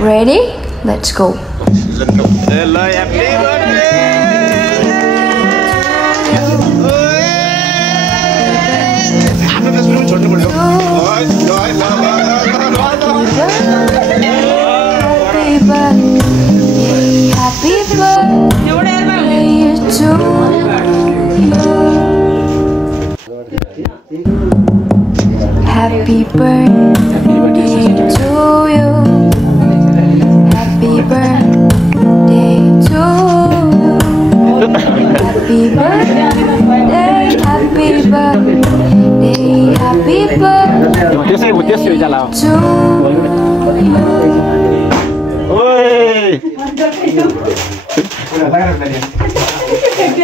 Ready? Let's go. Hello, happy birthday. After this video, छोड़ने पड़ेगा. Happy birthday to you. Happy birthday to you. Happy birthday to you. Happy birthday, happy birthday, happy birthday to you.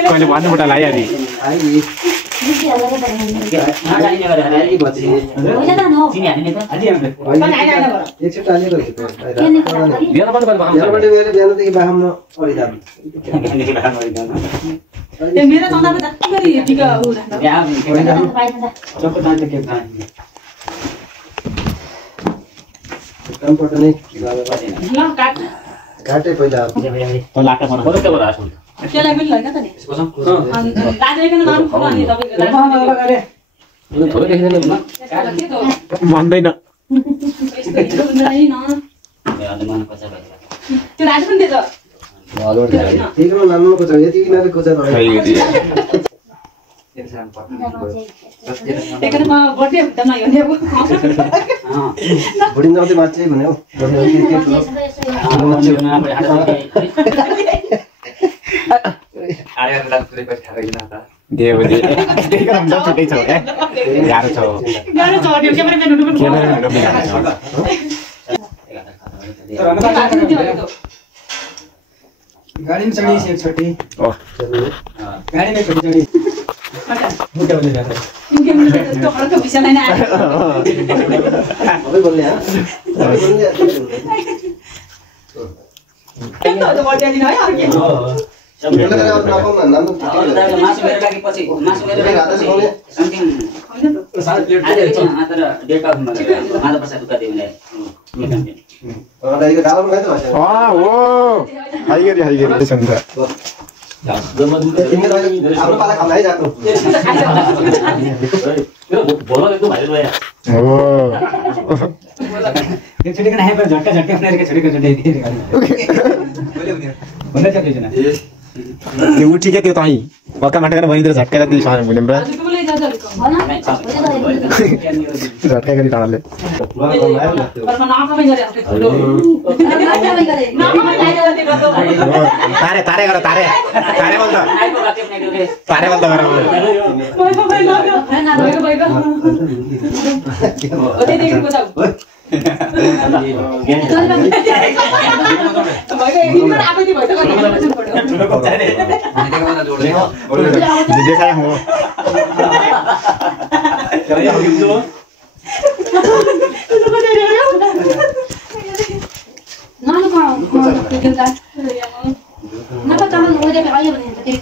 कहिले भन्नुपर्दा लाइ आदि काटे पहिला लाका बनाउनु पर्छ के राख्नु केलाई पनि लैन त नि दाजुको नाम खोला नि तपाईको थोरै देखिदैन मान्दैन त्यो दाजु पनि दिन्छ तिम्रो नामको छ यति किनारे कोचा एकरमा बर्थडे हुन्छ न यो नेबो बुढिन जाउँदै मान्छे भन्यो देवदे त्यही काम त छुट्टै छ के गाह्रो छ त्यो क्यामेराम्यान हुनु पनि गाडी में चढ़ी एक छोटी गाड़ी में छोटी चढ़ी मुझे बोले जाता इनके मुझे तो और तो विषय नहीं आया अबे बोलने हैं क्या तो बर्थडे दिन है और क्या बोले ना आप नाम नाम मासु मेरो लागि पछि मासु मेरो लागि पछि समथिङ हैन त सात प्लेट चाहिँ मात्र डेट अफ मात्र पैसा दुका दिने दाइको डालो बनाइ त हो हाइगरी त्यसो हुन्छ तिमीले हाम्रो पाला खाना है जातो बोलो एकदम भाइ रह्यो हो त्यो छुटेको नआए पर झट्का झट्का बनाएर के छुटेको छुटे दिए गाडी भन्दै छ दुईजना त्यो उठी के त्यो तही बक्का माटेर भनिदिएर झट्काएर दिइ सानो भनिम र हजुरको बोले जान्छ भन झट्का गरी टाढाले पर नाफामै गरे आफ्नो ठुलो नाफामै गरे नाफामै लाइदियो त्यो तारे गर तारे बोल्दा तारे बोल्दा गर भाइ लाग्यो हैन भाइको ओते देखिको जाऊ भाइको एकदिन आफै भइ त गर्नु पर्यो देखाए हो नानु कहाँ त्यो दा नका काम ओले आयो भने त त्यही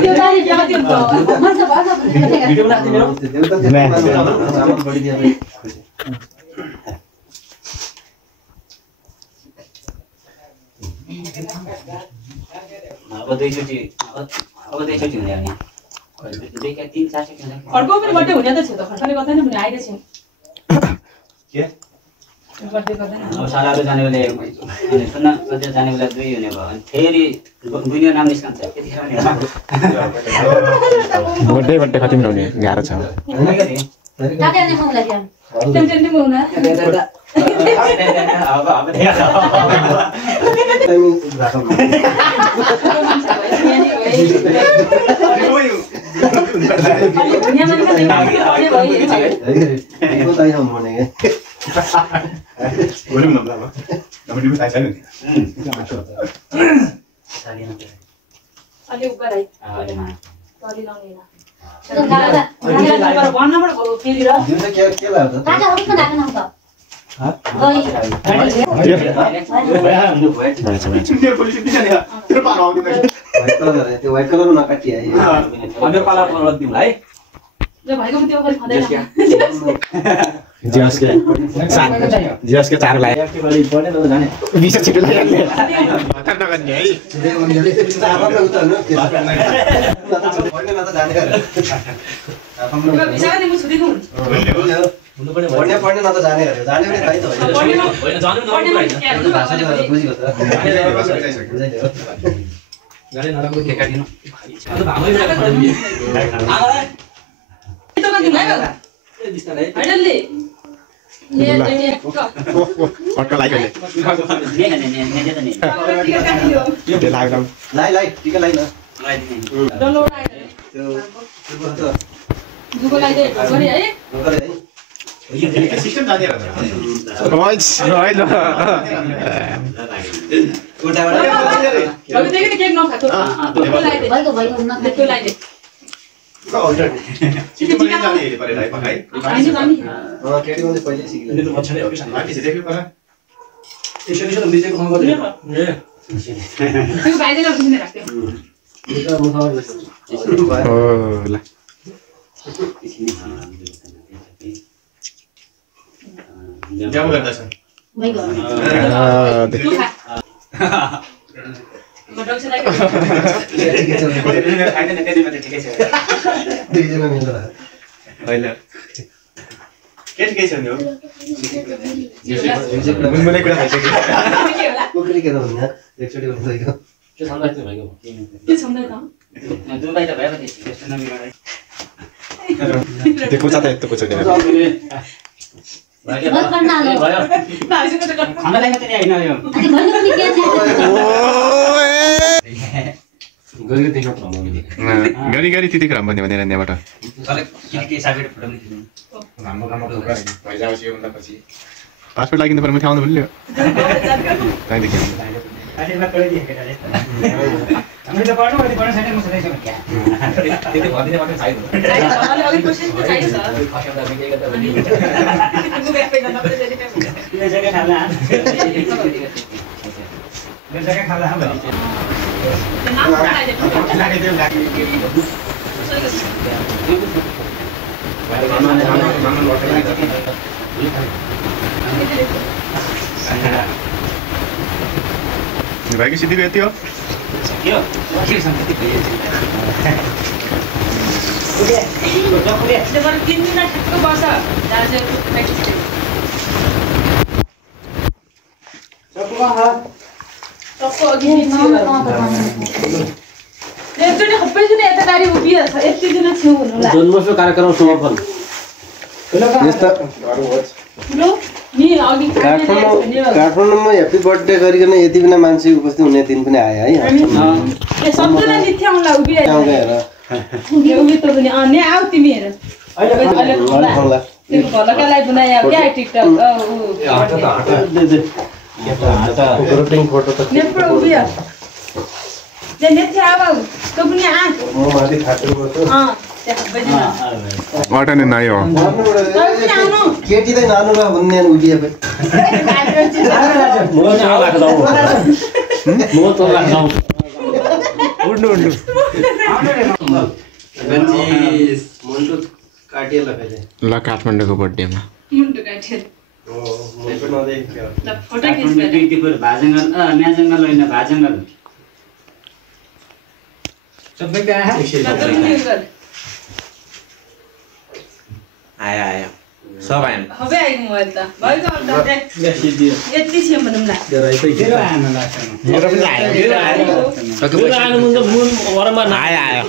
त्यो गाडी जग्गा त्यो मर्छ भन्छ भिडियो बनाउँदै मेरो बढी दिए अब दुईचोटी हुने अनि दुई का तीन चार चोटी हुने अर्को पनि बर्थडे हुने त छ त खर्चले गर्दैन पनि आइदै छ के बर्थडे गर्दैन अब सालाको जाने बेला अनि सुन्न कतै जाने बेला दुई हुने भयो अनि फेरि दुईको नाम निस्कन्छ त्यतिखेर नि बर्थडे खतिम हुने गाह्रो छ काटे नि मलाई क्या टेन्सन नि हुँदैन अब देखा टाइमिङ राखौँ को ताई हम बनेंगे बोलूं ना बाबा नम्बर भी साइज है अलि ऊपर आई अरे मां तरी लाउने ना तर गाडा पर भन्नबाट फेरि र दिन त के लाग्छ काटा हुन्छ लाग्न हुन्छ त्यो व्हाइट कलर नकाटिया अन्य कलर दिउँ है जो भाइको पनि त्यो गरी खाँदैन जियोस के चार लाए विशेष छिटो लाइहाल्ने हतार नगर्ने है भिसाका म छुटेको पढ्ने न त जाने गरे जाने पनि थाहै त होइन होइन जानु नराम्रो हैन बुझिको त गरे नराम्रो के काटिनु अट्का लाग्यो लाइ टिका लाइ न सिस्टम जाने गरी त्यतिको राम्रो भन्ने भनेर यहाँबाट पासपोर्ट लागिनु पर्ने आउनु भनिल्यो भाइको सिद्धिको यति हो जन्मोत्सव कार्यक्रम समापन काठमाडौँमा ह्याप्पी बर्थडे गरिकन यति बिना मान्छे उपस्थित हुने दिन पनि आयो है वाटने नायो केटी त नानु र भन्ने उभिए पनि ल काठमाडौँको बर्थडेमा आयो सब आयो हबे आइनु भयो त भयो त यति छ भनौँ ल आयो